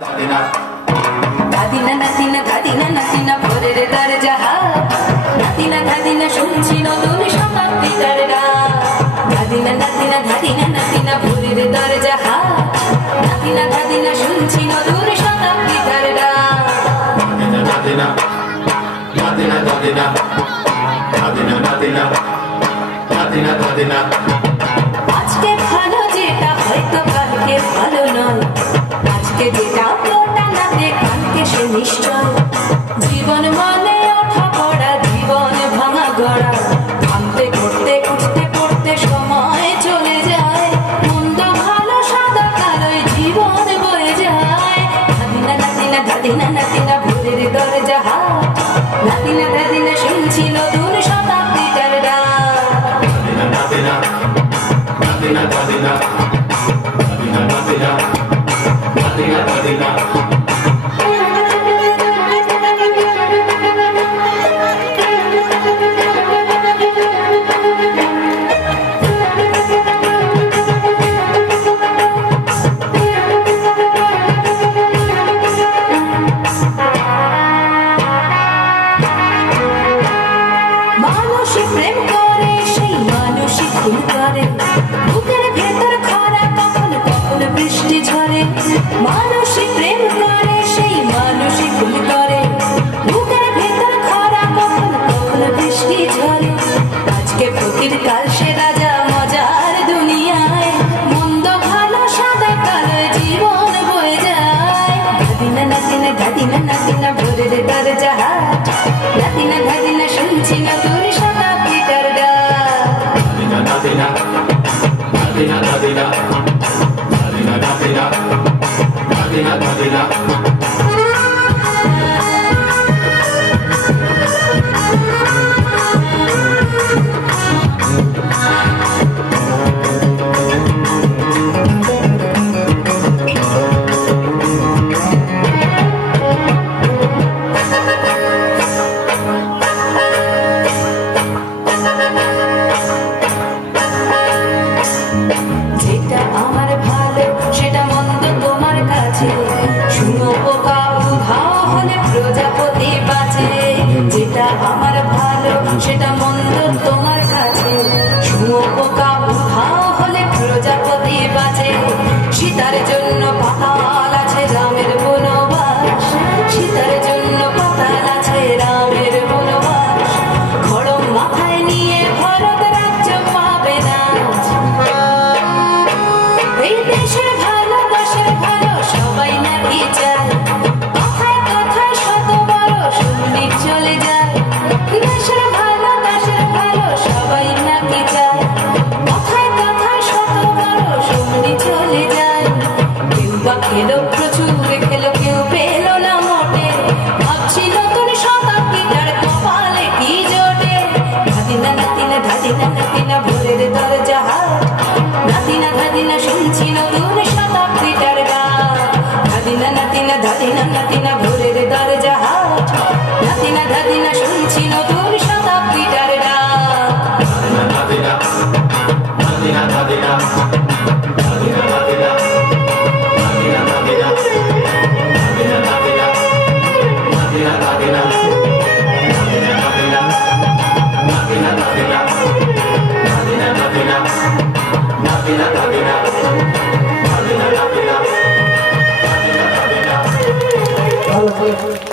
দাদিনা নাতিনা দাদিনা নাতিনা ভোরের দরজা নাতিনা দাদিনা শুনছি নতুন শতাব্দীর ডাক দাদিনা নাতিনা দাদিনা নাতিনা ভোরের দরজা নাতিনা দাদিনা শুনছি নতুন শতাব্দীর ডাক দাদিনা দাদিনা দাদিনা দাদিনা দাদিনা দাদিনা দাদিনা আজকে ভালো যেটা হয়তো কালকে ভালো নয় আজকে যেটা কালকে সে নিশ্চয় জীবন মানে ওঠা পড়া জীবন ভাঙা গড়া ভাঙতে করতে উঠতে পড়তে সময় চলে যায় মন্দ ভালো সাদা কালোয় জীবন বয়ে যায় দাদিনা নাতিনা দাদিনা নাতিনা ভোরের দরজা নাতিনা দাদিনা শুনছি নতুন শতাব্দীর ডাক দাদিনা দাদিনা দাদিনা দাদিনা দাদিনা দাদিনা দাদিনা প্রেম করে সেই মানুষই খুন করে বুকের ভেতর খরা কখন কখন বৃষ্টি ঝরে মানুষই প্রেম করে সেই মানুষই খুন করে বুকের ভেতর খরা কখন কখন বৃষ্টি ঝরে আজকে ফকির কাল সে রাজা মজার দুনিয়ায় মন্দ ভালো সাদা কালো জীবন বয়ে যায় দাদিনা নাতিনা দাদিনা নাতিনা ভোরের দরজা দাদিনা দাদিনা শুনছি না তোর শতাব্দীর ডাক দাদিনা দাদিনা দাদিনা দাদিনা দাদিনা দাদিনা দাদিনা যেটা আমার ভালো সেটা মন্দ তোমার কাছে শুনো পোকা উধাও হলে প্রজাপতি বাঁচে যেটা আমার ভালো সেটা মন্দ তোমার কাছে শুনো পোকা উধাও হলে প্রজাপতি বাঁচে সীতার জন্য পাতাল আছে রামের বনবাস সীতার জন্য পাতাল আছে রামের বনবাস খড়ম মাথায় নিয়ে ভরত রাজ্য পাবে না এই দেশের ভালো দেশের ভালো সবাই নাকি চায় কথায় কথায় শত বড় শুনলি চলে যায় দেশের ভালো সবাই নাকি চায় কথায় কথায় শত বড় শুনলি চলে যায় কেউ বা খেলো প্রচুর খেলো কেউ পেল না মোটে ভাবছিল তোর শতাব্দীটার কপালে কি জোটে দাদিনা নাতিনা দাদিনা নাতিনা ভোরের দরজা নাতিনা দাদিনা শুনছি নতুন শতাব্দীর ডাক দাদিনা নাতিনা দাদিনা নাতিনা ভোরের দরজা নাতিনা দাদিনা শুনছি নতুন শতাব্দীর ডাক দাদিনা দাদিনা দাদিনা দাদিনা দাদিনা দাদিনা দাদিনা দাদিনা দাদিনা দাদিনা দাদিনা দাদিনা দাদিনা দাদিনা দাদিনা দাদিনা দাদিনা Nadina, Nadina, Nadina, Nadina, Nadina, Nadina.